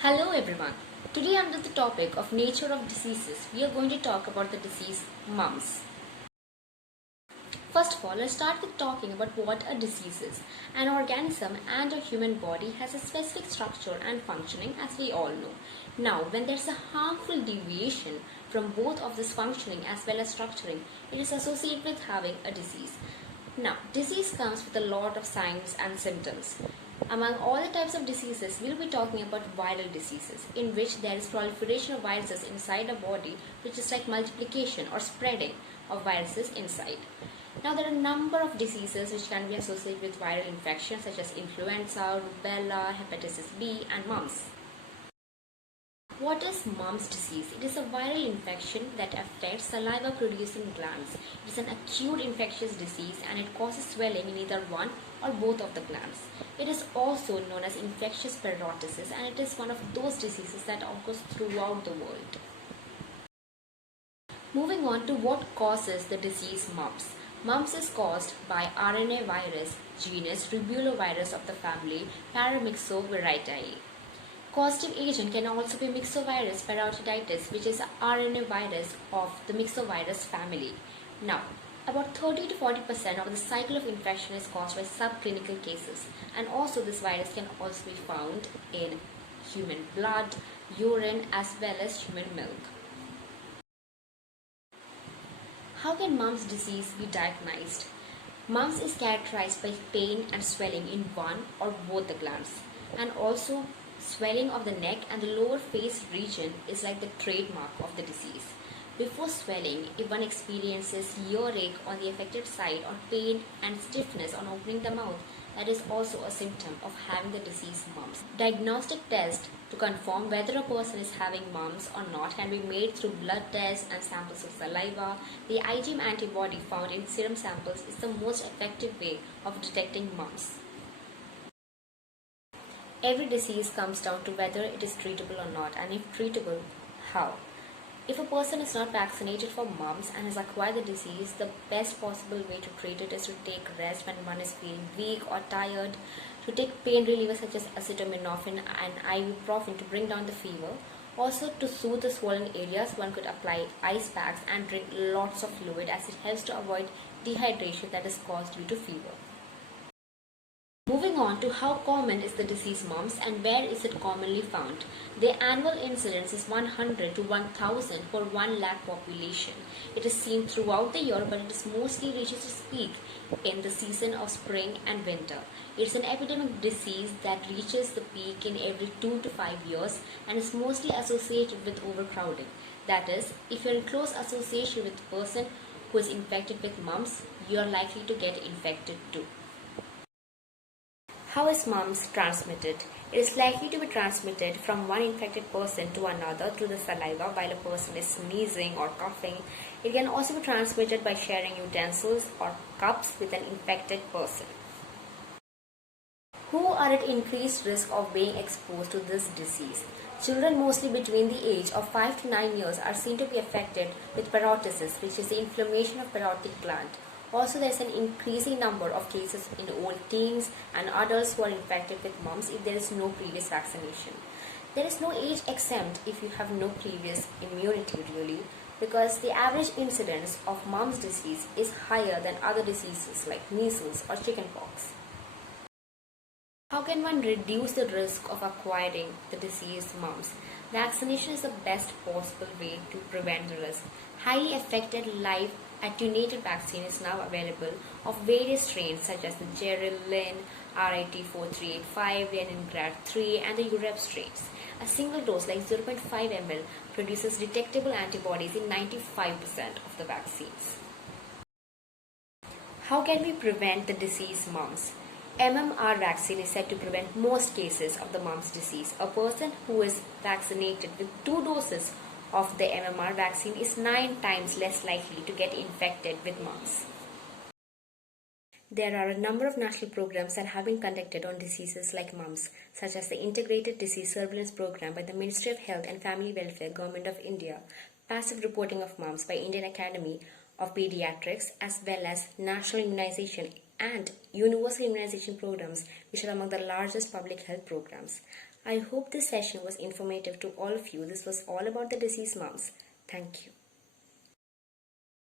Hello everyone. Today under the topic of nature of diseases, we are going to talk about the disease MUMPS. First of all, let's start with talking about what a disease is. An organism and a human body has a specific structure and functioning, as we all know. Now, when there's a harmful deviation from both of this functioning as well as structuring, it is associated with having a disease. Now, disease comes with a lot of signs and symptoms. Among all the types of diseases, we'll be talking about viral diseases, in which there is proliferation of viruses inside a body, which is like multiplication or spreading of viruses inside. Now, there are a number of diseases which can be associated with viral infections such as influenza, rubella, hepatitis B, and mumps. What is mumps disease? It is a viral infection that affects saliva producing glands. It is an acute infectious disease and it causes swelling in either one or both of the glands. It is also known as infectious parotisis and it is one of those diseases that occurs throughout the world. Moving on to what causes the disease mumps. Mumps is caused by RNA virus, genus Rebulovirus of the family Paramyxoviridae. Causative agent can also be myxovirus parotiditis, which is a RNA virus of the myxovirus family. Now, about 30 to 40% of the cycle of infection is caused by subclinical cases, and also this virus can also be found in human blood, urine, as well as human milk. How can mumps disease be diagnosed? Mumps is characterized by pain and swelling in one or both the glands, and also swelling of the neck and the lower face region is like the trademark of the disease. Before swelling, if one experiences earache on the affected side or pain and stiffness on opening the mouth, that is also a symptom of having the disease mumps. Diagnostic test to confirm whether a person is having mumps or not can be made through blood tests and samples of saliva. The IgM antibody found in serum samples is the most effective way of detecting mumps. Every disease comes down to whether it is treatable or not, and if treatable, how. If a person is not vaccinated for mumps and has acquired the disease, the best possible way to treat it is to take rest when one is feeling weak or tired, to take pain relievers such as acetaminophen and ibuprofen to bring down the fever. Also, to soothe the swollen areas, one could apply ice packs and drink lots of fluid as it helps to avoid dehydration that is caused due to fever. Moving on to how common is the disease mumps and where is it commonly found. The annual incidence is 100 to 1000 per 1 lakh population. It is seen throughout the year, but it is mostly reaches its peak in the season of spring and winter. It is an epidemic disease that reaches the peak in every 2 to 5 years and is mostly associated with overcrowding. That is, if you are in close association with a person who is infected with mumps, you are likely to get infected too. How is mumps transmitted? It is likely to be transmitted from one infected person to another through the saliva while a person is sneezing or coughing. It can also be transmitted by sharing utensils or cups with an infected person. Who are at increased risk of being exposed to this disease? Children mostly between the age of 5 to 9 years are seen to be affected with parotisis, which is the inflammation of parotid gland. Also, there is an increasing number of cases in old teens and adults who are infected with mumps if there is no previous vaccination. There is no age exempt if you have no previous immunity really, because the average incidence of mumps disease is higher than other diseases like measles or chickenpox. How can one reduce the risk of acquiring the disease mumps? Vaccination is the best possible way to prevent the risk. Highly effective live attenuated vaccine is now available of various strains such as the Gerillin, RIT4385, Leningrad 3 and the Europe strains. A single dose like 0.5 ml produces detectable antibodies in 95% of the vaccines. How can we prevent the disease mumps? MMR vaccine is said to prevent most cases of the mumps disease. A person who is vaccinated with 2 doses of the MMR vaccine is 9 times less likely to get infected with mumps. There are a number of national programs that have been conducted on diseases like mumps, such as the Integrated Disease Surveillance Program by the Ministry of Health and Family Welfare, Government of India, passive reporting of mumps by Indian Academy of Pediatrics, as well as national immunization and universal immunization programs, which are among the largest public health programs. I hope this session was informative to all of you. This was all about the disease mumps. Thank you.